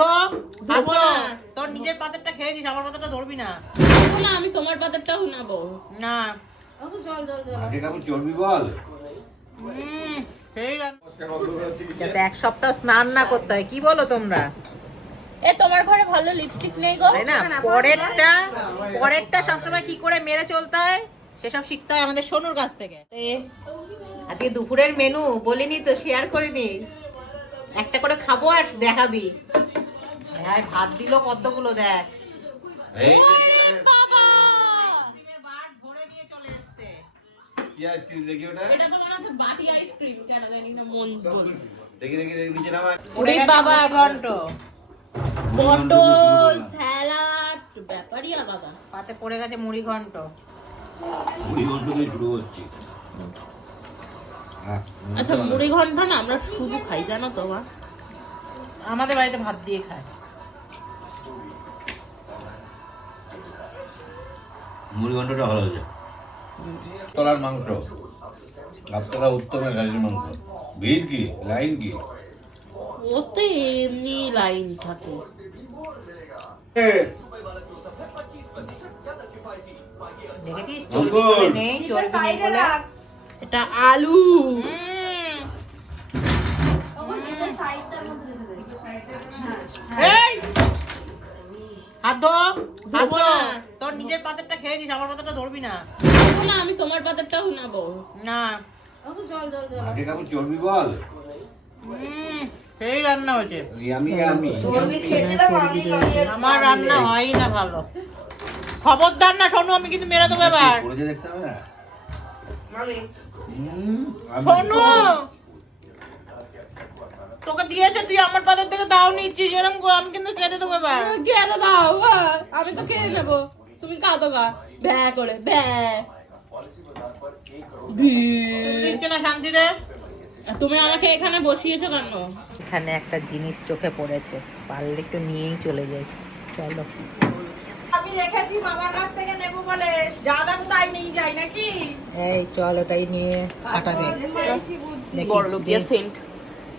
ধো হাত ধো। তোর নিজের পাতেরটা খেয়েছিস, আমার পাতেরটা ধরবি না। না আমি তোমার পাতেরটাও নাবো না জল জল জল আগে কাপড় চর্বি বল। সেই যাতে এক সপ্তাহ স্নান না করতে হয়, কি বলো তোমরা? এ তোমার ঘরে ভালো লিপস্টিক নেই গো? তাই না? পরেরটা সবসময় কি করে মেরে চলতে হয় সেসব শিখতে হয় আমাদের সোনুর কাছ থেকে। আজকে দুপুরের মেনু বলিনি তো, শেয়ার করে নি। একটা করে খাবো আর দেখাবি। হ্যাঁ ভাত দিল কতগুলো দেখ। এই যে বাবা আইসক্রিমের বার ভরে নিয়ে চলে এসেছে। কি আইসক্রিম দেখি ওটা? এটা তো মনে হচ্ছে বাটি আইসক্রিম, কেন জানি না মন বলছে। দেখি দেখি দেখি নিচে নামা। ওরে বাবা ঘন্ট পটল স্যালাড ব্যাপারই আলাদা। পাতে পড়ে গেছে মুড়ি ঘন্ট। মুড়ি ঘন্ট দিয়ে শুরু হচ্ছে। আচ্ছা মুড়ি ঘন্ট না আমরা শুধু খাই, জানো তো মা? আমাদের বাড়িতে ভাত দিয়ে খায়। মুড়ি ঘন্টটা ভালো হয়েছে। তলার মাংস, আপনারা উত্তমের গাছের মাংস। ভিড় কি, লাইন কি? ও তো এমনি লাইন থাকে। দেখেছিস অঙ্কুর। চর্বি নেই, চর্বি নেই বলে। এটা আলু। এই হাত ধো হাত ধোবো ধো। না। তোর নিজের পাতেরটা খেয়েছিস, আমার পাতেরটা ধরবি না। না আমি তোমার পাতেরটাও নাবো না জল জল জল আগে কাপড় চর্বি বল। সেই রান্না হয়েছে। আমি আমার রান্না হয়ই না ভালো। খবরদার না শোনো, আমি কিন্তু মেরে দেবো এবার। করেছে দেখতে হবে না? শোনো তোকে দিয়েছে, তুই আমার পাতের থেকে দাও নিচ্ছিস এরকম করে, আমি কিন্তু খেতে দেবো এবার। খেতে দাও আমি তো খেয়ে নেবো, তুমি কাঁদো গা ব্যা করে ব্যা। দিচ্ছে না শান্তিতে। তুমি আমাকে এখানে বসিয়েছো কেন? এখানে একটা জিনিস চোখে পড়েছে, পারলে একটু নিয়েই চলে যাই। চলো। আমি রেখেছি বাবার কাছ থেকে নেবো বলে, যা দাম তাই নিয়ে যাই নাকি? এই চল ওটাই নিয়ে কাটাবে। বড়লোকিয়া সেন্ট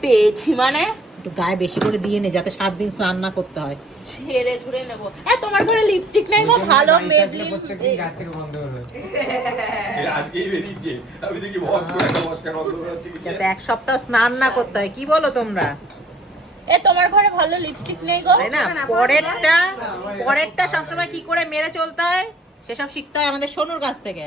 পেয়েছি মানে একটু গায়ে বেশি করে দিয়ে নে, যাতে 7 দিন স্নান না করতে হয়। ছেড়ে ঝুড়ে নেবো। তোমার ঘরে লিপস্টিক নেই গো? ভালো মেবলিন। আজকেই বেরিয়েছে। আমি দেখি ভর করে নমস্কার বন্ধ করে হচ্ছে কি? যাতে এক সপ্তাহ স্নান না করতে হয়, কি বলো তোমরা? তোমার ঘরে ভালো লিপস্টিক নেই গো? তাই না? পরেরটা সবসময় কি করে মেরে চলতে হয় সেসব শিখতে হয় আমাদের সোনুর কাছ থেকে।